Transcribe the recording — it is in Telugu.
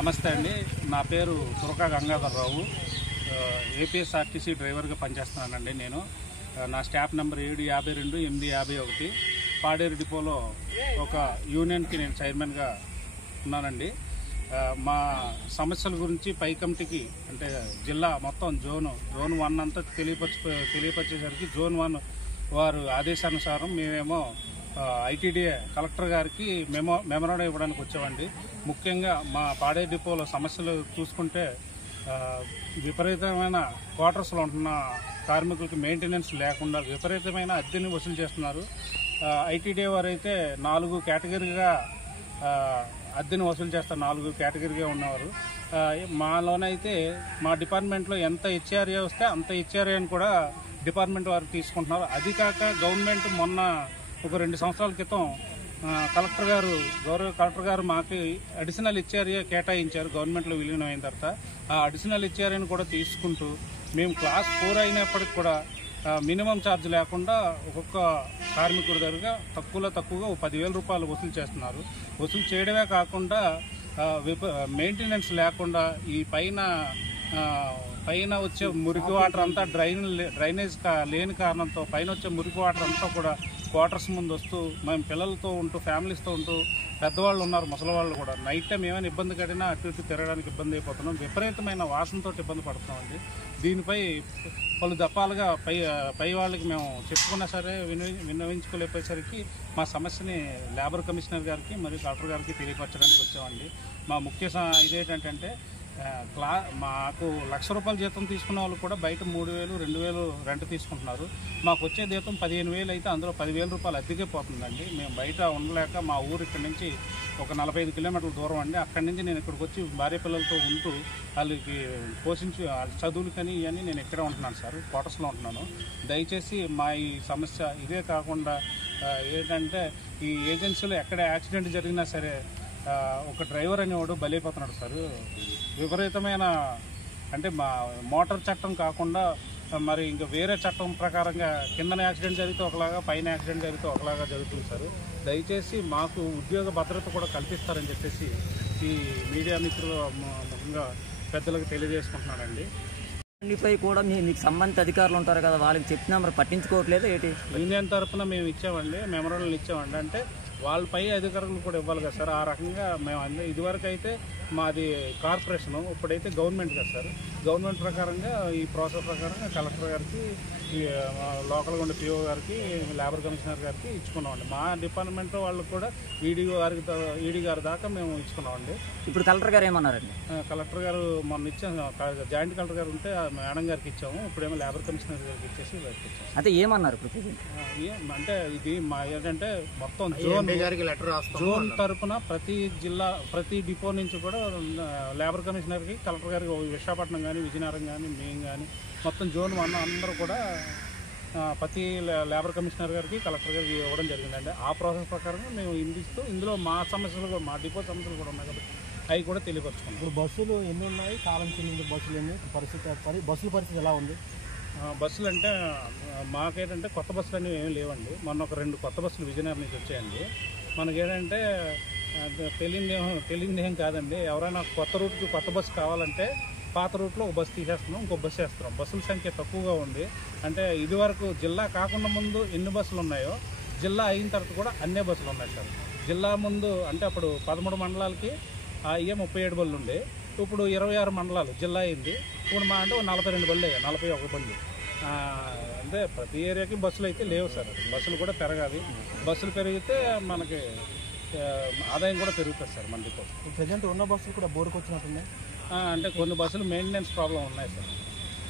నమస్తే అండి, నా పేరు తురకా గంగాధరరావు. ఏపీఎస్ఆర్టీసీ డ్రైవర్గా పనిచేస్తున్నానండి. నేను నా స్టాఫ్ నెంబర్ 752-851. పాడేరు డిపోలో ఒక యూనియన్కి నేను చైర్మన్గా ఉన్నానండి. మా సమస్యల గురించి పై కమిటీకి అంటే జిల్లా మొత్తం జోన్ 1 అంతా తెలియపరిచేసరికి జోన్ 1 వారు ఆదేశానుసారం మేమేమో ఐటీడీఏ కలెక్టర్ గారికి మెమోరాండం ఇవ్వడానికి వచ్చామండి. ముఖ్యంగా మా పాడేరు డిపోలో సమస్యలు చూసుకుంటే విపరీతమైన క్వార్టర్స్లో ఉంటున్న కార్మికులకి మెయింటెనెన్స్ లేకుండా విపరీతమైన అద్దెని వసూలు చేస్తున్నారు. ఐటీడీఏ వారు అయితే 4 కేటగిరీగా అద్దెని వసూలు చేస్తారు. 4 కేటగిరీగా ఉన్నవారు. మాలోనైతే మా డిపార్ట్మెంట్లో ఎంత హెచ్ఆర్ఏ వస్తే అంత హెచ్ఆర్ఏ అని కూడా డిపార్ట్మెంట్ వారు తీసుకుంటున్నారు. అది కాక గవర్నమెంట్ మొన్న ఒక 2 సంవత్సరాల క్రితం గౌరవ కలెక్టర్ గారు మాకు అడిషనల్ హెచ్ఆర్ఏ కేటాయించారు. గవర్నమెంట్లో విలీనం అయిన తర్వాత ఆ అడిషనల్ హెచ్ఆర్ఏని కూడా తీసుకుంటూ మేము క్లాస్ 4 అయినప్పటికి కూడా మినిమం ఛార్జ్ లేకుండా ఒక్కొక్క కార్మికుడి దగ్గర తక్కువగా 10,000 రూపాయలు వసూలు చేస్తున్నారు. వసూలు చేయడమే కాకుండా మెయింటెనెన్స్ లేకుండా ఈ పైన వచ్చే మురికి వాటర్ అంతా డ్రైనేజ్ లేని కారణంతో పైన వచ్చే మురికి వాటర్ అంతా కూడా క్వార్టర్స్ ముందు వస్తూ మేము పిల్లలతో ఉంటూ ఫ్యామిలీస్తో ఉంటూ పెద్దవాళ్ళు ఉన్నారు, ముసలి వాళ్ళు కూడా నైట్ టైం ఏమైనా ఇబ్బంది కడినా అటు ఇటు తిరగడానికి ఇబ్బంది అయిపోతున్నాం. విపరీతమైన వాసనతో ఇబ్బంది పడుతున్నామండి. దీనిపై పలు దఫాలుగా పై వాళ్ళకి మేము చెప్పుకున్నా సరే విన్నవించుకోలేకపోయేసరికి మా సమస్యని లేబర్ కమిషనర్ గారికి మరియు కలెక్టర్ గారికి తెలియపరచడానికి వచ్చామండి. మా ముఖ్య ఇదేంటంటే మాకు ₹1,00,000 జీతం తీసుకున్న వాళ్ళు కూడా బయట 3,000, 2,000 రెంట్ తీసుకుంటున్నారు. మాకు వచ్చే జీతం 15,000 అయితే అందులో 10,000 రూపాయలు అద్దెకే పోతుందండి. మేము బయట ఉండలేక మా ఊరు ఇక్కడి నుంచి ఒక 45 కిలోమీటర్ల దూరం అండి. అక్కడి నుంచి నేను ఇక్కడికి వచ్చి భార్య పిల్లలతో ఉంటూ వాళ్ళకి పోషించి వాళ్ళ చదువులకని ఇవన్నీ నేను ఇక్కడే ఉంటున్నాను సార్, క్వార్టర్స్లో ఉంటున్నాను. దయచేసి మా ఈ సమస్య ఇదే కాకుండా ఏంటంటే ఈ ఏజెన్సీలో ఎక్కడ యాక్సిడెంట్ జరిగినా సరే ఒక డ్రైవర్ అనేవాడు బలైపోతున్నాడు సార్. విపరీతమైన అంటే మా మోటార్ చట్టం కాకుండా మరి ఇంకా వేరే చట్టం ప్రకారంగా కిందన యాక్సిడెంట్ జరిగితే ఒకలాగా పైన యాక్సిడెంట్ జరిగితే ఒకలాగా జరుగుతుంది సార్. దయచేసి మాకు ఉద్యోగ భద్రత కూడా కల్పిస్తారని చెప్పేసి ఈ మీడియా మిత్రులు ముఖ్యంగా పెద్దలకు తెలియజేసుకుంటున్నానండి. పై కూడా మీకు సంబంధిత అధికారులు ఉంటారు కదా, వాళ్ళకి చెప్పినా మరి పట్టించుకోవట్లేదు ఏంటి? యూనియన్ తరఫున మేము ఇచ్చామండి, మెమోరాండం ఇచ్చామండి. అంటే వాళ్ళ పై అధికారులు కూడా ఇవ్వాలి కదా సార్. ఆ రకంగా మేము ఇదివరకు అయితే మాది కార్పొరేషను, ఇప్పుడైతే గవర్నమెంట్ కదా సార్. గవర్నమెంట్ ప్రకారంగా ఈ ప్రాసెస్ ప్రకారంగా కలెక్టర్ గారికి, లోకల్గా ఉండే పిఓ గారికి, లేబర్ కమిషనర్ గారికి ఇచ్చుకున్నామండి. మా డిపార్ట్మెంట్ వాళ్ళకి కూడా ఈడీ గారి దాకా మేము ఇచ్చుకున్నామండి. ఇప్పుడు కలెక్టర్ గారు ఏమన్నారండి? కలెక్టర్ గారు మొన్న ఇచ్చాము, జాయింట్ కలెక్టర్ గారు ఉంటే మేడం గారికి ఇచ్చాము. ఇప్పుడేమో లేబర్ కమిషనర్ గారికి ఇచ్చేసి బయటకు ఇచ్చాము. అయితే ఏమన్నారు అంటే ఇది మా ఏంటంటే మొత్తం జోన్ తరఫున ప్రతి డిపో నుంచి కూడా లేబర్ కమిషనర్కి, కలెక్టర్ గారికి, విశాఖపట్నం కానీ, విజయనగరం కానీ, మేము కానీ మొత్తం జోన్ 1 అందరూ కూడా ప్రతి లేబర్ కమిషనర్ గారికి, కలెక్టర్ గారికి ఇవ్వడం జరిగిందండి. ఆ ప్రాసెస్ ప్రకారంగా మేము ఇందిస్తూ ఇందులో మా సమస్యలు కూడా, మా డిపో సమస్యలు కూడా ఉన్నాయి కాబట్టి అవి కూడా తెలియపరుచుకున్నాం. ఇప్పుడు బస్సులు ఎన్ని ఉన్నాయి, కాలం చెందిన బస్సులు ఎన్ని, బస్సుల పరిస్థితి ఎలా ఉంది? బస్సులు అంటే మాకేంటంటే కొత్త బస్సులు అనేవి ఏమీ లేవండి. మొన్న ఒక 2 కొత్త బస్సులు విజయనగరం నుంచి వచ్చాయండి. మనకేంటంటే తెలియదు ఏం కాదండి. ఎవరైనా కొత్త రూట్కి కొత్త బస్సు కావాలంటే పాత రూట్లో ఒక బస్సు తీసేస్తున్నాం, ఇంకో బస్సు వేస్తున్నాం. బస్సుల సంఖ్య తక్కువగా ఉంది. అంటే ఇదివరకు జిల్లా కాకుండా ముందు ఎన్ని బస్సులు ఉన్నాయో జిల్లా అయిన తర్వాత కూడా అన్నే బస్సులు ఉన్నాయి సార్. జిల్లా ముందు అంటే అప్పుడు 13 మండలాలకి అయ్యే 37 బళ్ళు ఉండే. ఇప్పుడు 26 మండలాలు జిల్లా అయింది. ఇప్పుడు మా అంటే 42 బళ్ళు అయ్యాయి, 41 బళ్ళు. అంటే ప్రతి ఏరియాకి బస్సులు అయితే లేవు సార్. బస్సులు కూడా పెరగాలి. బస్సులు పెరిగితే మనకి ఆదాయం కూడా పెరుగుతుంది సార్. మన డిపో ప్రజెంట్ ఉన్న బస్సులు కూడా బోర్కు వచ్చినట్టున్నాయి. అంటే కొన్ని బస్సులు మెయింటెనెన్స్ ప్రాబ్లం ఉన్నాయి సార్.